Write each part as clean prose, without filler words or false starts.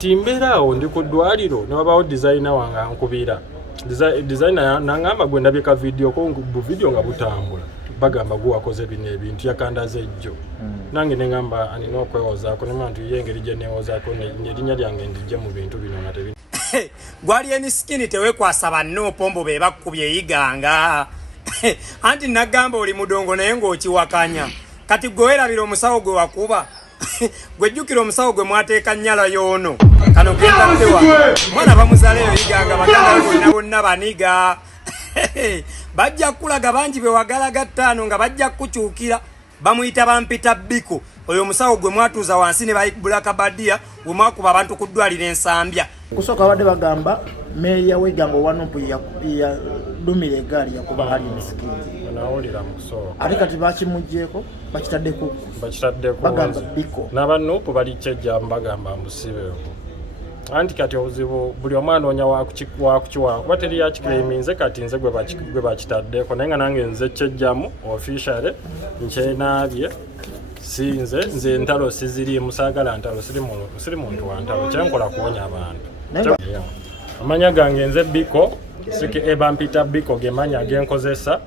Timberawo ndi ku ddwaliro ne wabawo designer wange ankubira. Designer nangamba gwe ndabika video ko bu video nga butambula. Bagamba gwe wakoze bino ebintu yakandaze ejjo. Nange ne ngamba anina okwewozaako ne mantu yengeri gye neewozaako n'erinnya lyange ndijje mu bintu bino nga tebi. Gwali eni skini tewekwasa banno pombo be bakkubye yiganga. Anti nagamba oli mudongo naye ng'okiwakanya. Kati gwe werabira omusawo gwe wakuba. Gwe jjukira omusawo gwe mwateeka nnyala y'ono. Kano genda tewa. Mwana bamuzaleyo yiganga baganda bonna baniga. Bajja kulaga bangi be wagalaga ttaano nga bajja kukyukira bamuyita bampita Biko. Oyo musawo gwe mwatuuza wansi ne bayibula kabadia bwe mwakuba abantu ku ddwaliro ensambya. Kusooka badde bagamba meya w'Iganga Wanupu ya dumira egaali yakuba ali misikini. Nawulira mu kusooka. Ate kati bakimuggyeko bakitaddeko. Bagamba Biko. N'abanuupu bali kyejja mbagamba mbusibeeko. Anti kati obuzibu buli omwana onya wakukiwa kuba teri yakiclaiminze kati nze gwe bakitaddeko naye nga nange nze kyejjamu officially nkyenaabye nze entalo siziriimu saagala ntalo siri muntu wa ntalo kyenkola kuwonya abantu. Amanya gange nze Biko bampita Biko gemanya agenkozesa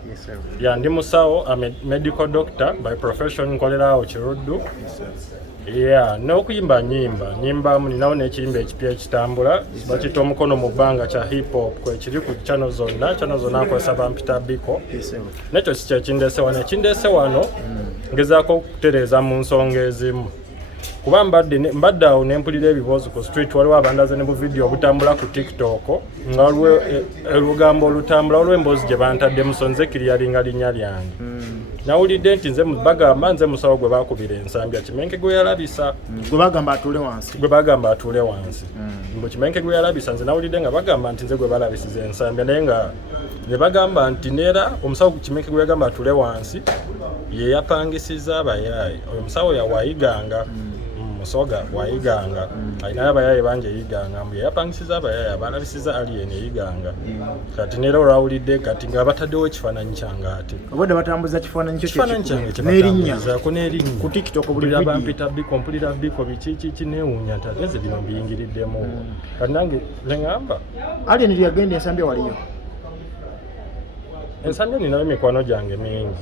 ndi musawo medical doctor by profession nkolerawo Kiruddu. N'okuyimba nyimba ninawo n'ekiyimba ekipya ekitambula bakita omukono mu bbanga kya hip hop kwekiri ku channel zonna akozesa bampita Biko. Nekyo si kyekindese wano ekindese wano ngezaako okutereeza mu nsonga ezimu kuba mbadde awo nempulira ebibuuzo ku street waliwo abandaze ne bu video obutambula ku TikTok nga waliwo olugambo olutambula waliwo emboozi gye bantadde musonze kiryalinga linnya lyange. Nawulidde nti nze bagamba nze musawo gwe bakubira ensambya Kimenke gwe yalabisa gwe bagamba atuule wansi. Mbu Kimenke gwe yalabisa nze nawulidde nga bagamba nti nze gwe balabisiza ensambya naye nga ne bagamba nti neera omusawo Kimenke gwe yagamba atuule wansi ye yapangisiza abayaayi. Oyo musawo yawayiganga musoga wayiganga alinayo abayaayi bangi eyiganga mbu yapangisiza abayaayi abalabisiza alien eyiganga. Kati neera olwawulidde kati nga bataddewo ekifaananyi kyange ate obadde batambuza kifaananyi kyo n'erinnya ku TikTok bampita Biko mpulira Biko biki neewuunya nti bino mbiyingiriddemu. Kati nange neŋŋamba alien lyagenda ensambya waliyo ensambya ninayo mikwano gyange mingi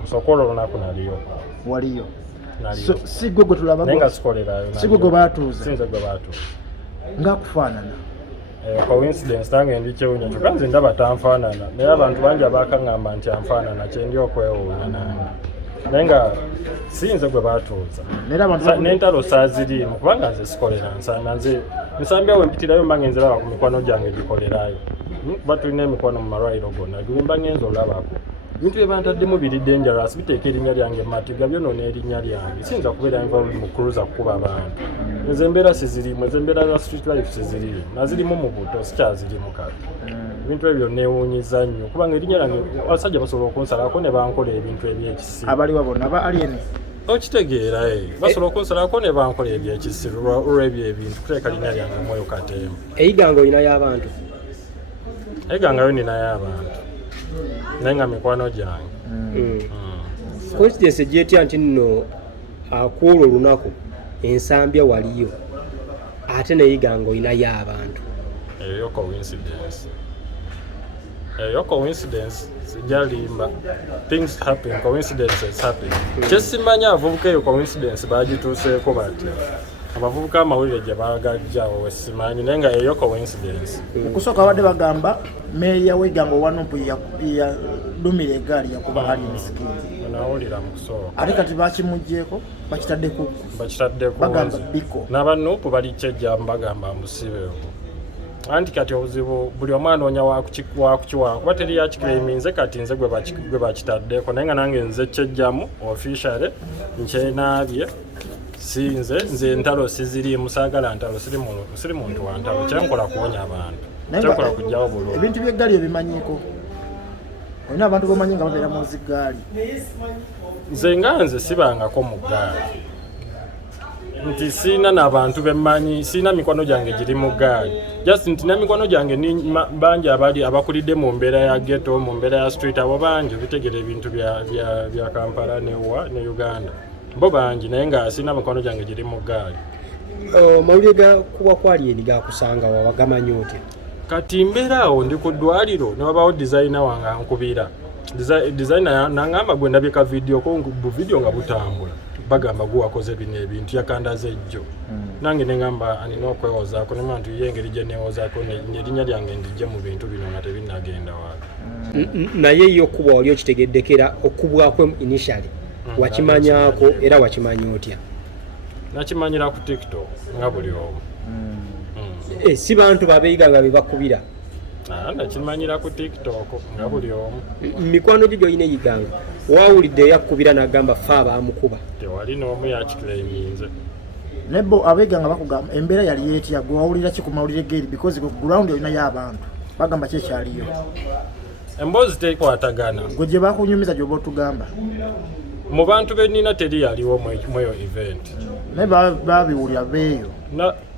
kusooka olunaku naliyo waliyo si gwe gwe tulaba naye nga sikolerayo si gwe gwe baatuuza sinze gwe baatuuza ng'akufaanana. Coincidence nange ndi kyewuunya kyokka nze ndaba tanfaanana naye abantu bangi abakaŋŋamba nti anfaanana kyendi okwewuunya nange naye nga sinze gwe baatuuza n'entalo saaziriimu kubanga nze sikolera nsambya nze nsambya we mpitirayo mba ngenze laba ku mikwano gyange gikolerayo kuba tulina emikwano mu malwaliro gonna gimba ngenza olabako bintu bye bantaddemu biri dangerous biteeka erinnya lyange matiga byonoona erinnya lyange siyinza kubeera involved mu kuruza kukuba abantu. Ezo embeera sizirimu ezo embeera za street life sizirimu nazirimu mu buto sikyazirimu kale ebintu ebyo neewuunyiza nnyo kubanga erinnya lyange abasajja basobola okunsalako ne bankola ebintu ebyekisiru abaliwa bonna aba alien okitegeera basobola okunsalako ne bankola ebyekisiru olw'ebyo ebintu kuteeka linnya lyange omwoyo katemba. Eyiganga olinayo abantu eyigangayo ninayo abantu naye nga mikwano gyange. Coincidence egyetya nti nno akwolwo olunaku ensambya waliyo ate neyiganga olinayo abantu. Eyo coincidence sijalimba. Things happen, coincidences happen. Kyesimanya avubuka eyo coincidence bagituuseeko batya abavubuka amawulire gye baagajjawo wesimanyi naye nga eyo coincidence. Okusooka badde bagamba meya w'Iganga Wanupu ya dumira egaali yakuba ali misikini. Nawulira mu kusooka. Ate kati bakimuggyeko bakitaddeko. Bagamba Biko. N'abanuupu bali kyejja mbagamba mbusibeeko. Anti kati obuzibu buli omwana onya wakukiwa kuba teri yakiclaiminze kati nze gwe bakitaddeko naye nga nange nze kyejjamu officially nkyenaabye nze entalo siziriimu saagala ntalo siri muntu wa ntalo kyenkola kuwonya abantu kyenkola kujjawo bulungi. Ebintu by'eggaali ebimanyiiko olina abantu bomanyi nga babeera mu ziggaali. Nze sibangako mu ggaali nti siina n'abantu bemmanyi siina mikwano gyange giri mu ggaali just nti n'emikwano gyange bangi abakulidde mu mbeera ya ghetto mu mbeera ya street abo bangi bitegera ebintu bya Kampala ne Uganda bo bangi naye nga siina mikwano gyange giri mu ggaali. mawulire gakuba kwali eni gakusanga wawagamanya otya? Kati mbeeraawo ndi ku ddwaliro ne wabawo designer wange ankubira. Designer nangamba gwe ndabye ka video ko video nga butambula. Bagamba gwe wakoze bino ebintu yakandaze ejjo. Nange ne ngamba anina okwewozaako ne mantu ye engeri gye neewozaako n'erinnya lyange ndijje mu bintu bino nga tebinnagenda waali. Naye yo okuba wali okitegeddekera okubwako initially wakimanyaako era wakimanyi otya? Nakimanyira ku TikTok nga buli omu. Si bantu babeeyiga nga be bakubira? Nakimanyira ku TikTok nga buli omu. Mikwano gye gy'olina eyiganga wawulidde yakkubira n'agamba ffe abaamukuba? Tewali n'omu yakiclaiminze. Nebo abeeganga bakugamba embeera yali yeetya gwe wawulira ki ku mawulire geeri because ku ground olinayo abantu bagamba ki ekyaliyo? Emboozi tekwatagana. Gwe gye bakunyumiza gy'oba otugamba? Mu bantu be nnina teri yaliwo mweyo event. Naye babiwulira beeyo.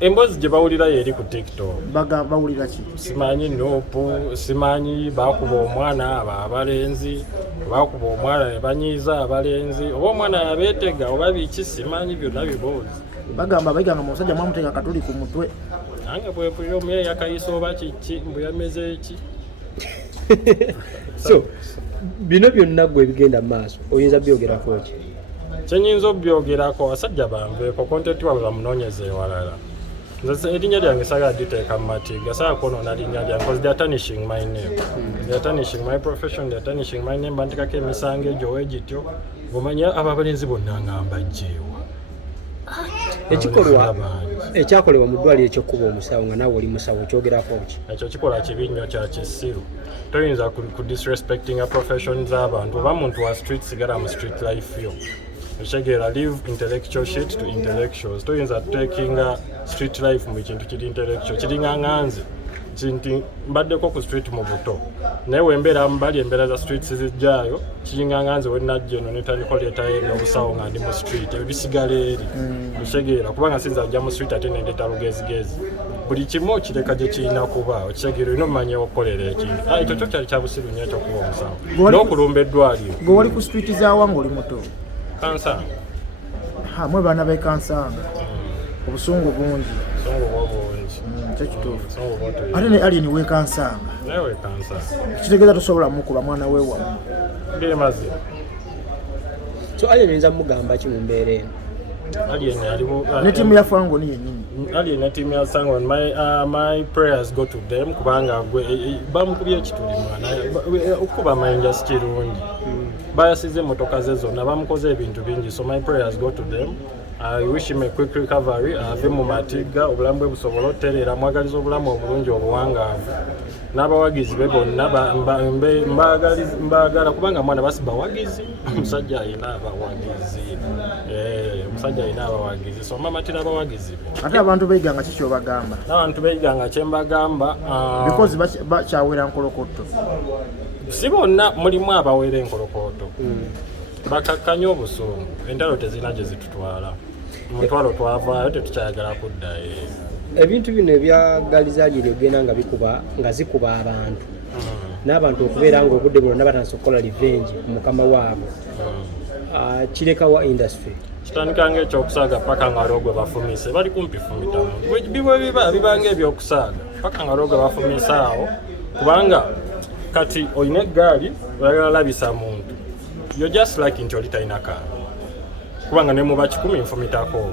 Emboozi gye bawulira yeri ku TikTok. Bawulira ki? Simanyi Nuupu, simanyi bakuba omwana abo abalenzi, bakuba omwana ne banyiiza abalenzi, oba omwana yabeetega oba biki simanyi byonna biboozi. Bagamba abaiganga mu musajja mwamuteeka katuli ku mutwe. Nange bwepulira omuye yakayisa oba kiki mbu yameze eki. So bino byonna gwe ebigenda mu maaso oyinza byogerako ki? Kyenyinza obyogerako abasajja banveeko kontenti wabwe bamunoonyeza ewalala. Nze erinnya lyange saagala liteeka mu matiga saagala kwonoona linnya lyange because they are tarnishing my name. They are tarnishing my profession, they are tarnishing my name. Bantekako emisango egyo wegityo ng'omanya abo abalenzi bonna ngamba jjeewa. Ekikolwa ekyakolebwa mu ddwaliro ekyokkuba omusawo nga naawe oli musawo kyogerako ki? Ekyo kikola kibi nnyo kya kisiru. Toyinza ku disrespectinga profession z'abantu oba muntu wa street sigala mu street life yo. Okitegera leave intellectual shit to intellectuals. Toyinza takinga street life mu kintu kiri intellectual kiringa nganzi kinti mbaddeko ku street mu buto naye wembeera mbali embeera za street zijjaayo kiringa nganzi wenajja eno netandika oleetayo obusawo nga ndi mu street ebyo bisigala eri. Okitegera kubanga sinza ajja mu street ate nendeeta lugezigezi buli kimu okireka gye kirina kuba. Okitegera olina omumanya okukolera ekintu ekyo kyo kyali kya busiru nnyo ekyokuba omusawo n'okulumba eddwaliro. Gwe wali ku street z'awanga oli muto? Kansanga. Mwe baana b'e Kansanga obusungu bungi. Obusungu bwo bungi. Kyo kituufu. Obusungu bwo tuli. Ate ne Alien w'e Kansanga Naye w'e Kansanga. kitegeeza tosobola mukuba mwana we wamu. Ngeri mazima. So Alien oyinza mugamba ki mu mbeera eno? Alien aliwo Ne ttiimu ya Fangoni yennyini. Alien ne ttiimu ya Sangon, my prayers go to them kubanga bamukubye ekituli mwana okuba amayinja si kirungi. Bayasize emmotoka ze zonna bamukoze ebintu bingi, so my prayers go to them. I wish him a quick recovery. Ave mu matiga obulamu bwe busobola otereera mwagaliza obulamu obulungi obuwangaavu n'abawagizi be bonna mbaagala kubanga mwana basi bawagizi omusajja alina abawagizi. Omusajja alina abawagizi so mamatira abawagizi be. Ate abantu beeyiganga ki kyobagamba? N'abantu beeyiganga kye mbagamba because bakyawera nkolokotto. Si bonna mulimu abawera enkolokooto. Bakakkanya obusungu entalo tezirina gye zitutwala omutwalo twavaayo tetukyayagala kuddayo. Ebintu bino ebyagaliza Alien ogenda nga zikuba abantu n'abantu okubeera nga obudde bwonna batandise okukola revenge ku mukama waabwe kirekawa industry. Kitandika ng'ekyokusaaga paka nga waliwo gwe bafumise bali kumpi fumitamu bwe bibanga ebyokusaaga paka nga waliwo gwe bafumise awo kubanga kati olina eggaali oyagala labisa muntu you're just like nti oli talina kambe kubanga ne muba 10 nfumitako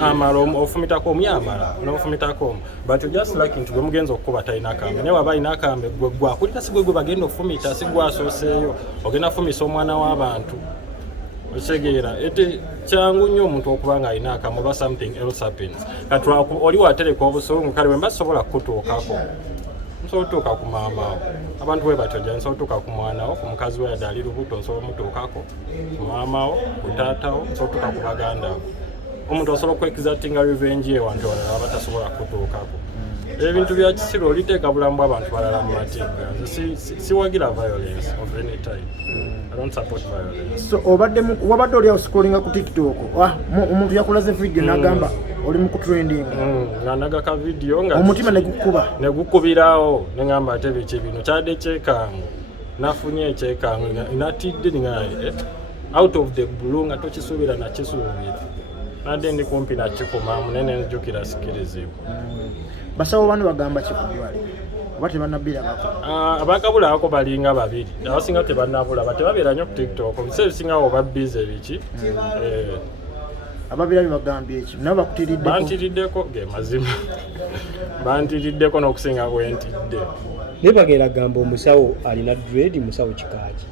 amala ofumitako omu yamala n'ofumitako omu but you're just like nti gwe mugenza okukuba talina kambe naye waba alina akambe gwe gwakulira si gwe bagenda ofumita si gwasooseeyo ogenda fumisa omwana w'abantu. Okitegeera ete kyangu nnyo omuntu okuba nga alina akamu oba something else happens kati oli watereka obusungu kale wemba sobola kukutuukako nsobola otuuka ku maamawo abantu bwe batyo gya nsobola otuuka ku mwanawo ku mukazi we yadde ali lubuto nsobola omutuukako ku maamawo ku taatawo nsobola otuuka ku bagandawo omuntu osobola okwekizatinga revenge ewantu walala aba tasobola kutuukako. Ebintu bya kisiru oliteeka bulamu bw'abantu balala mu matiga. Siwagira violence of any type. I don't support violence. So wabadde oli scrollinga ku TikTok omuntu yakulaze video n'agamba oli mu kutrending nga ndaga ka video nga omutima ne gukubirawo ne ngamba ate biki bino kyadde kyekango nafunye ekyekango natidde nga out of the blue nga tokisuubira nakisuubira nadde ndi kumpi na Kikuma munene njukira sikirizibwa. Basawo bano bagamba kikudwali oba tebannabirabako. Abakabulako balinga babiri abasinga tebannabulaba tebabeera nnyo ku TikTok biseera bisingawo babbize biki. Ababirabi bagambye eki nabo bakutiriddeko. Bantiriddeko ge mazima bantiriddeko n'okusinga kwentidde. Ne bagenda gamba omusawo alina dread musawo kikaaki.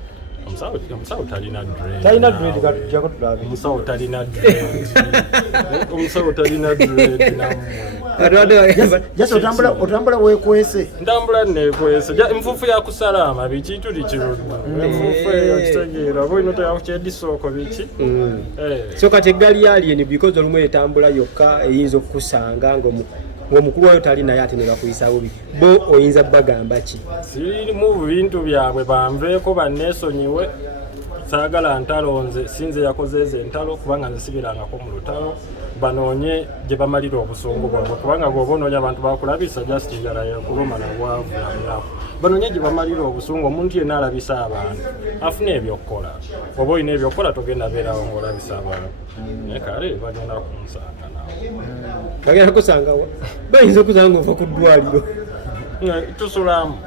Omusawo talina dread. Talina dread katujjako tulabe. Omusawo talina dread. Omusawo talina dread namu. Jasa otambula wekwese. Ndambula nekwese. Enfufu ya kusalama biki tuli kiruddu. Enfufu eyo kitegeera boino teyakukyedisoko biki. So kati eggali yali because olumu etambula yokka eyinza okusanga ng'omukulu wayo tali naye ate ne bakuyisawo bo oyinza bagamba ki? Siri mu bintu byabwe banveeko banneesonyiwe. Saagala ntalo nze sinze yakozeeze entalo kubanga nzisibirangako mu lutalo banoonye gye bamalira obusungu bwabwe kubanga gw'obonoonya abantu bakulabisa just njala yakuluma na bwavu nabulaku banoonye gye bamalira obusungu omuntu yenna alabisa abantu afuna ebyokkola oba olina ebyokkola togenda beerawo ng'olabisa abantu naye kale bagenda kunsanga nawe bagenda kusangawa bayinza okusanga ng'ova ku ddwaliro tusulamu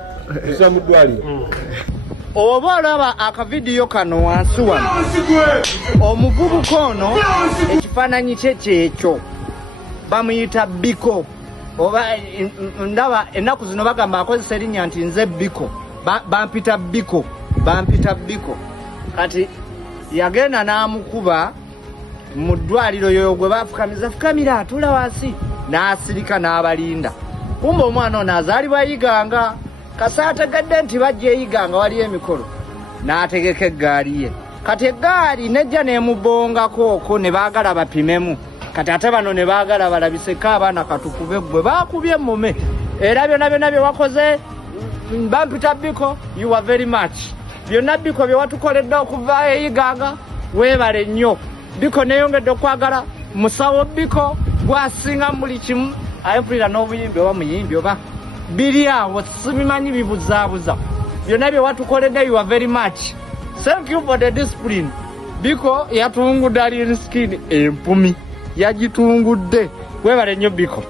mu ddwaliro. Oba olaba akavidiyo kano wansi wano omuvubuka ono ekifaananyi kye kyekyo bamuyita Biko oba ndaba ennaku zino bagamba akozesa erinnya nti nze Biko bampita Biko kati yagenda n'amukuba mu ddwaliro yoyo gwe bafukamiza fukamira atula wansi n'asirika n'abalinda kumba omwana ono azaalibwa yiganga kasa ategedde nti bajja eyiganga waliyo emikolo n'ategeka eggaali ye kati eggaali nejja n'emubongako okwo ne baagala bapimemu kati ate bano ne baagala balabiseko abaana katukube gwe baakubye mume era byonna bye wakoze bampita Biko you are very much byonna Biko bye watukoledde okuvaayo eyiganga weebale nnyo Biko neeyongedde okwagala musawo Biko gwasinga muli kimu ayempulira n'obuyimbi oba muyimbi oba biri awo sibimanyi bibuzaabuza byonna bye watukoledde you are very much thank you for the discipline Biko yatungudde alien skin empumi yagitungudde weebale nnyo Biko.